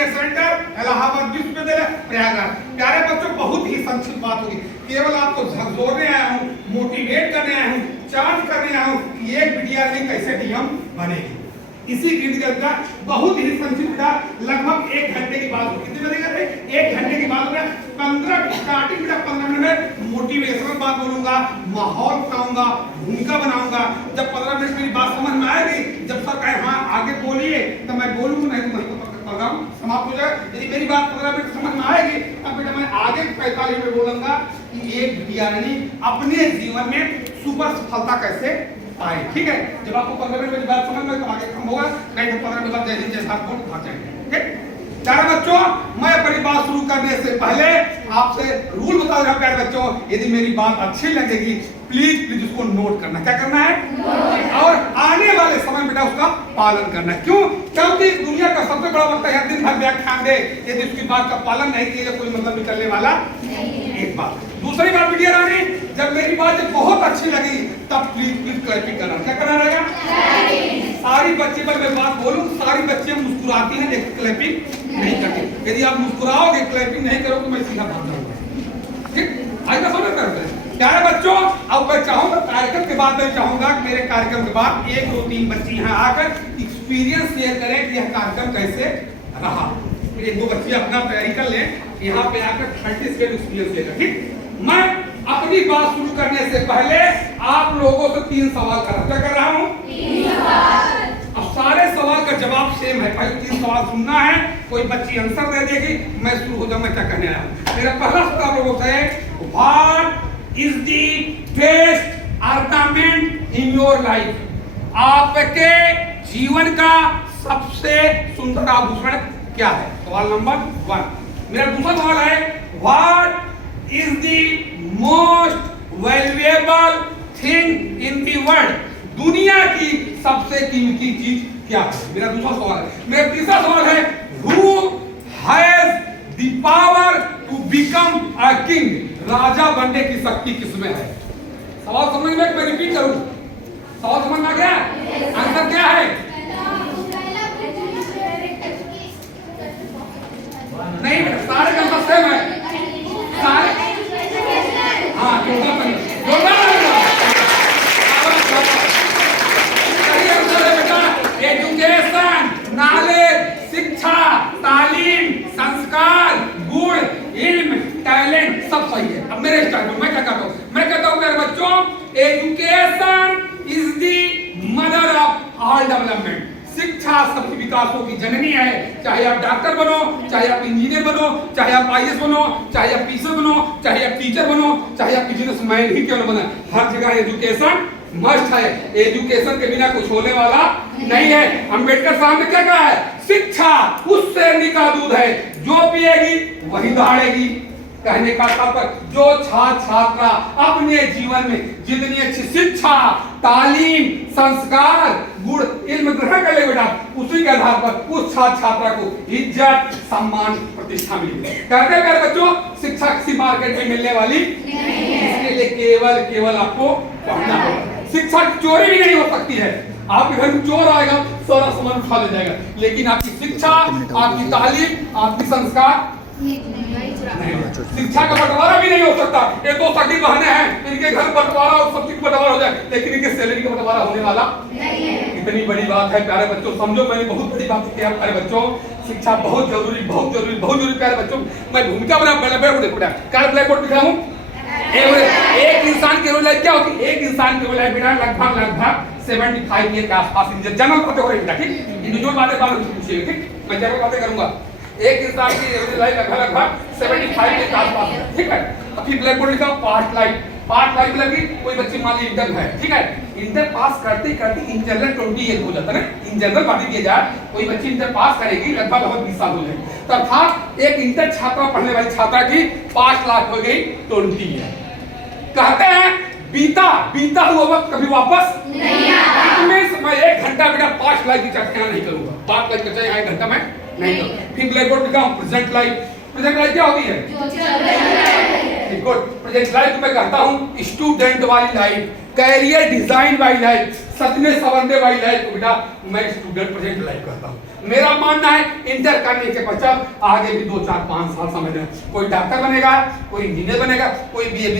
Higher centre Allahabad विश्वविद्यालय प्रयागराज। प्यारे बच्चों, बहुत ही संक्षिप्त बात होगी, केवल आपको झकझोरने आया हूँ, मोटिवेट करने आया हूँ, चार्ज करने आया हूँ कि एक वीडियो में कैसे डीएम बनेगी। इसी वीडियो का बहुत ही संक्षिप्त था, लगभग 1 घंटे की बात होगी। कितने बनेगा? 1 घंटे की बात होगा। 15 स्टार्टिंग में 15 मिनट में मोटिवेशनल बात बोलूंगा, माहौल बनाऊंगा, भूमिका बनाऊंगा। जब 15 मिनट मेरी बात समझ में आएगी, जब सर कहे हाँ आगे बोलिए, तब मैं बोलूंगा, नहीं तो प्रोग्राम समाप्त हो जाए। यदि मेरी बात 15 मिनट समझ में आएगी, तब बेटा मैं आगे 45 मिनट बोलूंगा कि एक विद्यार्थी अपने जीवन में सुपर सफलता कैसे पाए। ठीक है, जब आपको 15 मिनट में बात समझ में तो आगे कम होगा, नहीं तो 15 मिनट बाद जय हिंद जय भारत बोल भाग जाएंगे। ठीक, प्यारे बच्चों, मैं अपनी बात शुरू करने से पहले आपसे रूल बता रहा हूं। प्यारे बच्चों, यदि मेरी बात अच्छी लगेगी प्लीज उसको नोट करना। क्या करना है? और आने वाले समय में उसका पालन करना। क्यों? क्योंकि दुनिया का सबसे बड़ा वक्त है, दिन भर व्याख्यान दे, यदि उसकी बात का पालन नहीं किया कोई मतलब निकलने वाला नहीं। एक बात। दूसरी बात विद्या रानी, जब मेरी बात बहुत अच्छी लगी तब प्लीज क्लैपिंग करना। क्या करना रहेगा? सारी बच्चे पर मैं बात बोलूं, सारी बच्चे मुस्कुराती हैं लेकिन क्लैपिंग नहीं करती। यदि आप मुस्कुराओगे क्लैपिंग नहीं करोगे तो मैं सीधा भाग जाऊंगा। ठीक, आज का समझ करते हैं। प्यारे बच्चों, अब मैं चाहूंगा कार्यक्रम के बाद मैं चाहूंगा कि मेरे कार्यक्रम के बाद 1 2 3 बच्चे यहाँ आकर एक्सपीरियंस शेयर करें कि यह कार्यक्रम कैसे रहा। 1 2 बच्चे अपना तैयारी कर लें, यहाँ पे आकर 30 सेकंड एक्सपीरियंस लेकर। ठीक, मैं अपनी बात शुरू करने से पहले आप लोगों से 3 सवाल कर रहा हूँ। 3 सवाल। अब सारे सवाल का जवाब सेम है, पहले 3 सवाल सुनना है, कोई बच्ची आंसर दे देगी, मैं शुरू हो जाऊँ मैं क्या कहने आया हूँ। मेरा पहला सवाल लोगों से है, what is the best ornament in your life? आपके जीवन का सबसे सुंदर आभूषण क्या है? सवाल नंबर 1। मेरा दूसरा सवाल है, what is the most valuable thing in the world? दुनिया की सबसे कीमती चीज क्या है? मेरा दूसरा सवाल है। मेरा तीसरा सवाल है, who has the power to become a king? राजा बनने की शक्ति किसमें है? सवाल समझ में, मैं रिपीट करूं, सवाल समझ में आ गया? आंसर क्या है? नहीं बेटा, सारे का आंसर सेम है। हाँ, एजुकेशन, नॉलेज, शिक्षा, तालीम, संस्कार, गुण, इल्म, टैलेंट सब सही है। अब मेरे स्टाइल में मैं क्या कहता हूँ? मैं कहता हूँ मेरे बच्चों, education is the mother of all development. शिक्षा सभी विकासों की जननी है। चाहे आप डॉक्टर बनो, चाहे आप इंजीनियर बनो, चाहे आप आईएएस बनो, चाहे आप टीचर बनो, चाहे आप टीचर बनो, चाहे आप बिजनेसमैन ही क्यों न बने, हर जगह एजुकेशन मस्ट है। एजुकेशन के बिना कुछ होने वाला नहीं है। अंबेडकर साहब ने क्या कहा है? शिक्षा उस शेरनी का दूध है, जो पिएगी वही दहाड़ेगी। कहने का तात्पर्य, जो छात्र छात्रा अपने जीवन में जितनी अच्छी शिक्षा, तालीम, संस्कार, गुण, इल्म ग्रहण कर ले बेटा, उसी के आधार पर उस छात्र छात्रा को इज्जत, सम्मान, प्रतिष्ठा मिलेगी। कहते हैं मेरे बच्चों, शिक्षा किसी मार्केट में मिलने वाली नहीं है। इसके लिए केवल आपको पढ़ना होगा। शिक्षा की चोरी भी नहीं हो सकती है। आपके घर में चोर आएगा, सारा सामान उठा ले जाएगा, लेकिन आपकी शिक्षा, आपकी तालीम, आपकी संस्कार शिक्षा का बंटवारा भी नहीं हो सकता। ये 2 सगी बहनें हैं, इनके घर बंटवारा और सब चीज बंटवारा हो जाए, लेकिन इनके सैलरी का बंटवारा होने वाला नहीं है। इतनी बड़ी बात है प्यारे बच्चों, समझो मैंने बहुत बड़ी बात की है प्यारे बच्चों। शिक्षा बहुत जरूरी, बहुत जरूरी, बहुत जरूरी प्यारे बच्चों। मैं भूमिका बना ब्लैक बोर्ड दिखाऊं। एक इंसान की लाइफ क्या होती है? एक इंसान की लाइफ बेटा लगभग 75 ईयर के आसपास जनरल बातें हो रही है। ठीक, इंडिविजुअल बातें बाद में पूछिए। ठीक, मैं जनरल बातें करूंगा। एक इंसान की लाइफ लगभग 75 के आसपास। ठीक है, अभी ब्लैक बोर्ड लिखा पास्ट लाइफ। पास्ट लाइफ लगी, कोई बच्चे मान ली इंटर है, ठीक है, इंटर पास करते करते इन जनरल 20 ईयर हो जाता है ना। इन जनरल बात किया जाए, कोई बच्ची इंटर पास करेगी लगभग 20 साल हो जाए, तो अर्थात एक इंटर छात्रा पढ़ने वाली छात्रा की 5 लाख हो गई 20 ईयर। कहते हैं बीता हुआ वक्त कभी वापस नहीं आता। मैं 1 घंटा बेटा 5 लाख की चर्चा नहीं करूंगा। 5 लाख की चर्चा 1 घंटा में नहीं करूंगा। फिर ब्लैक बोर्ड लिखा प्रेजेंट लाइफ। प्रेजेंट लाइफ क्या होती है? Very good. प्रेजेंट लाइफ में कहता हूँ स्टूडेंट वाली लाइफ, कैरियर डिजाइन वाली लाइफ, सपने संवरने वाली लाइफ को बेटा मैं स्टूडेंट प्रेजेंट लाइफ कहता हूँ। मेरा मानना है इंटर करने के पश्चात आगे भी 2 4 5 साल समझ लें, कोई डॉक्टर बनेगा, कोई इंजीनियर बनेगा, कोई BA